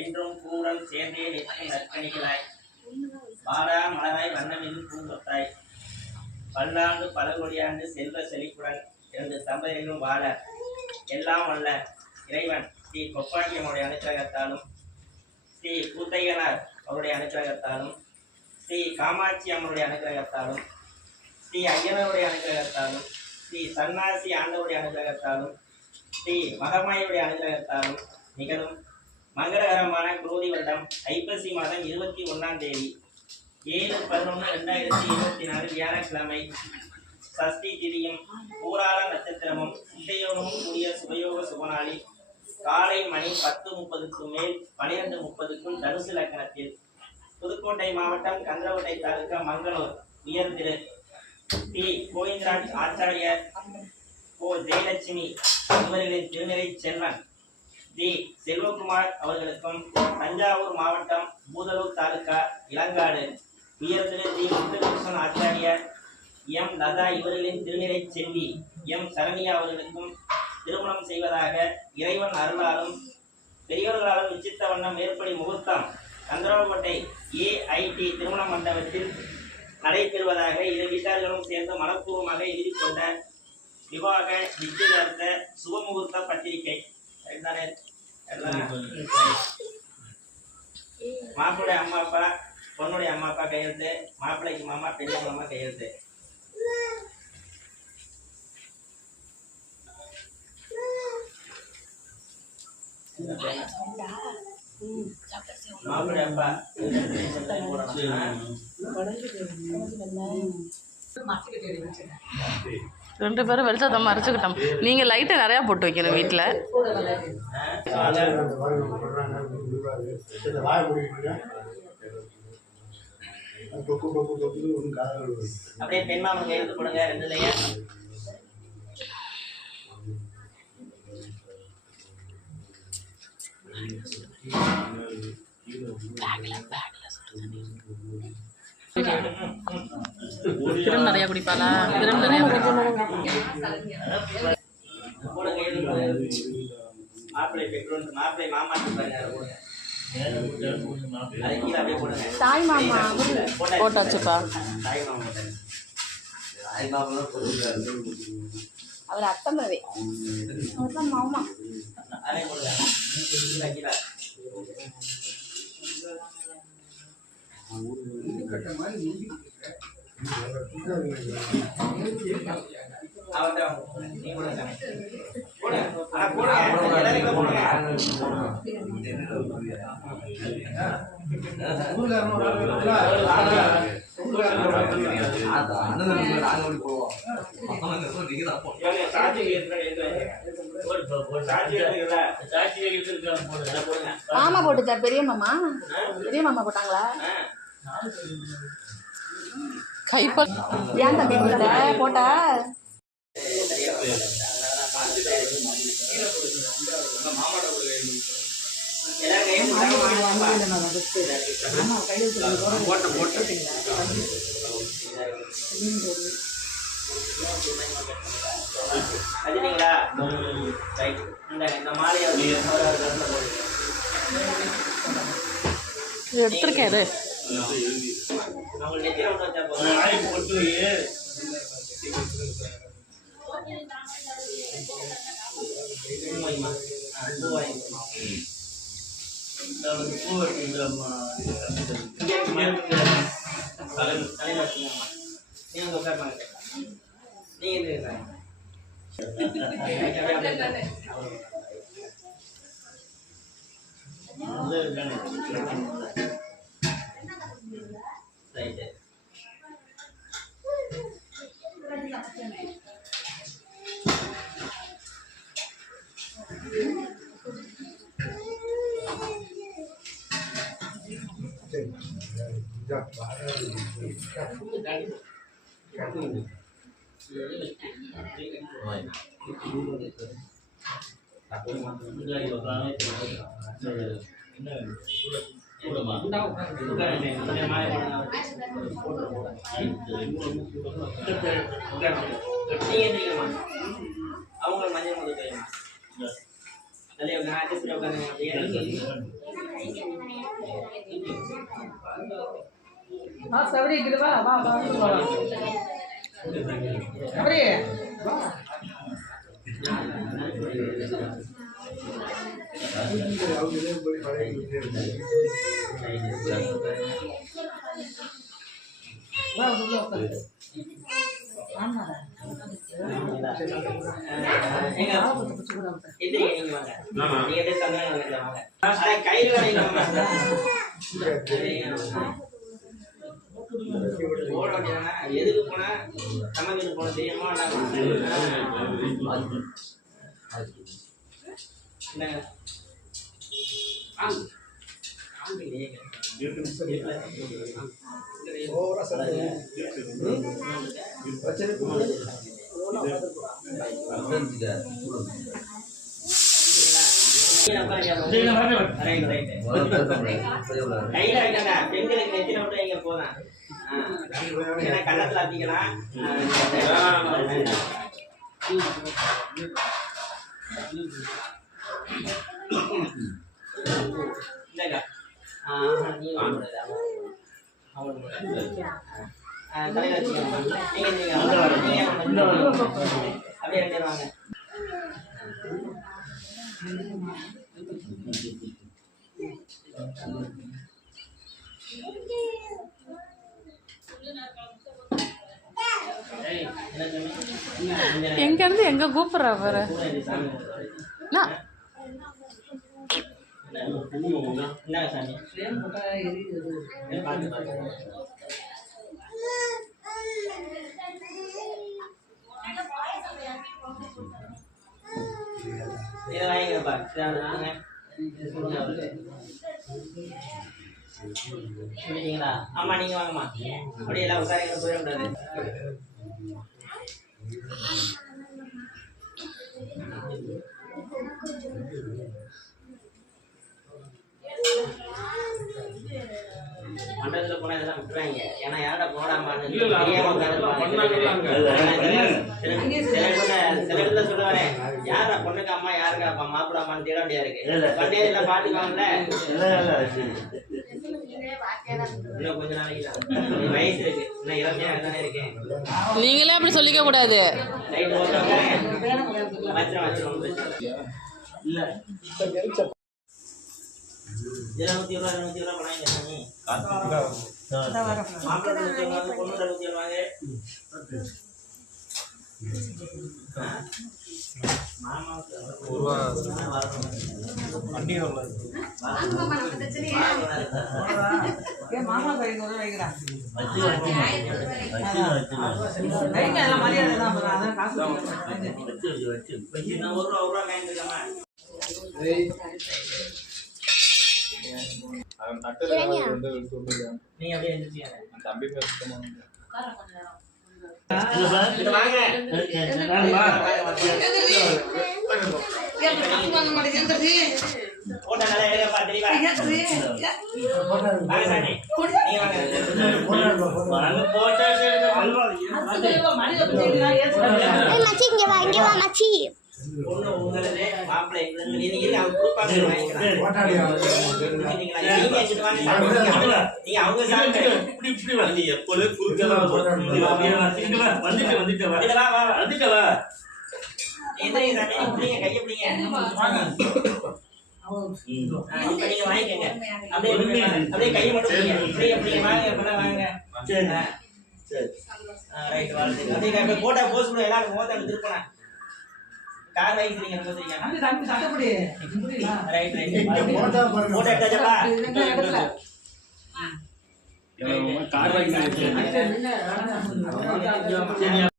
என்றும் பூரம் சேர்ந்தே நிற்கும் நற்கணிகளாய் வாடா மலராய் வண்ணமின் பூங்கொத்தாய் பல்லாண்டு பல கோடியாண்டு செல்வ செழிப்புடன் இரண்டு தம்பதிகளும் வாழ எல்லாம் வல்ல இறைவன் ஸ்ரீ கொப்பாண்டியனுடைய அனுக்கிரகத்தாலும் ஸ்ரீ கூத்தையனார் அவருடைய அனுக்கிரகத்தாலும் ஸ்ரீ காமாட்சி அம்மனுடைய அனுக்கிரகத்தாலும் ஸ்ரீ ஐயனருடைய அனுக்கிரகத்தாலும் ஸ்ரீ சன்னாசி ஆண்டவருடைய அனுக்கிரகத்தாலும் ஸ்ரீ மகமாயுடைய அனுக்கிரகத்தாலும் நிகழும் மங்களகரமான குரோதி வருடம் ஐப்பசி மாதம் 21ஆம் தேதி 7/11/2024 வியாழக்கிழமை சஷ்டி திதியும் பூராள நட்சத்திரமும் சுபயோகமும் கூடிய சுபயோக சுபநாளில் காலை மணி 10:30க்கு மேல் 12:30க்குள் தனுசு லக்னத்தில் புதுக்கோட்டை மாவட்டம் கந்தரவட்டை தாலுகா மங்களூர் உயர் திரு டி கோவிந்தராஜ் ஆச்சாரியர் ஓ ஜெயலட்சுமி இவர்களின் திருநிலை செல்வன் டி செல்வகுமார் அவர்களுக்கும் தஞ்சாவூர் மாவட்டம் பூதலூர் தாலுகா இளங்காடு உயர் திரு டி முத்துகிருஷ்ணன் ஆச்சாரியர் எம் லதா இவர்களின் திருநிலை செல்வி எம் சரண்யா அவர்களுக்கும் திருமணம் செய்வதாக இறைவன் அருளாலும் பெரியவர்களாலும் நிச்சித்த வண்ணம் ஏற்படி முகூர்த்தம் கந்தரவட்டை ஏஐடி திருமண மண்டபத்தில் நடைபெறுவதாக இரு வீட்டார்களும் சேர்ந்து மனப்பூர்வமாக எழுதி கொண்ட விவாக நிச்சயதார்த்த சுபமுகூர்த்த பத்திரிகை மாப்பிள்ளை அம்மா அப்பா பொண்ணுடைய அம்மா அப்பா கையெழுத்து மாப்பிள்ளைக்கு மாமா பெண்ணு மாமா கையெழுத்து மாப்பிள்ளை அப்பா ரெண்டு பேரும் வெளிச்சத்தை மறைச்சுக்கிட்டோம். நீங்க லைட்டை நிறைய போட்டு வைக்கணும் வீட்டுல. அப்படியே பெண்மாமன் கையெழுத்து போடுங்க ரெண்டுலயே. திரும்ப நிறைய குடிப்பாளா? திரும்ப நிறைய மாப்பிள்ளை பெற்றோர் மாப்பிள்ளை மாமா தாய் மாமா போட்டாச்சுப்பா. அவர் அத்தம்பவே மாமா மாமா போட்டுச்சா? பெரிய மாமா போட்டாங்களா? கைப்பல் ஏன் தம்பி போட்டா எடுத்திருக்காரு. அவங்க மஞ்சள் வா சபரி இங்க வா வா வா சபரி வா வா உள்ள உட்காரு ஆமாடா நீங்க வாங்க நீங்க அப்படியே சந்தனம் வாங்க கையில வாங்கிக்கோங்க எதுக்கு போனா சமையலுக்கு போன தெரியுமா கையில வைக்காங்க பெண்களுக்கு நெத்தின விட்டு இங்க போதான் கண்ணத்துல ஆத்திக்கலாம் அப்படியே வாங்க எங்க இருந்து எங்க கூப்பிடுறா பாரு சாமி இதை வாங்கிக்கப்பா சொல்லிட்டீங்களா ஆமா நீங்க வாங்கம்மா அப்படியே எல்லாம் உட்காரிங்க போயிடக்கூடாது மண்டலத்துல போனா இதெல்லாம் விட்டுறாங்க ஏன்னா யாரா போடாமான்னு சில இடத்துல சொல்லுவாரு யாரா பொண்ணுக்கு அம்மா யாருக்கா அப்பா மாப்பிட அம்மான்னு தேட முடியா இருக்கு பண்டே எல்லாம் பாத்துக்காங்கல்ல இன்னும் கொஞ்ச நாளைக்கு தான் வயசு இருக்கு இன்னும் இளமையா தானே இருக்கேன் நீங்களே அப்படி சொல்லிக்க கூடாது வச்சிரும் இல்ல 200 ரூபா பண்ணாங்க மாப்பிள்ளை பொண்ணு 200 வாங்க மாமா கை வைக்கிறா எல்லாம் மரியாதை தான் அதான் காசு ஒரு ரூபா வாங்கிருக்காமா நீங்க அப்படியே எழுந்திருச்சீங்க தம்பி பொண்ணு உங்களது மாப்பிள்ளை நீங்க அவங்க கையை பிடிங்க நீங்க வாங்கிக்கங்க அப்படியே கையை மட்டும் வாங்க வாங்க ரைட் வாழ்த்து போட்டா போஸ்ட் கூட எல்லாரும் மோதாடு திருப்பலாம் கார் வாங்கிக்கிறீங்க சட்டப்படி ரைட் போட்டோ எடுத்தாச்சப்பா கார் வாங்கி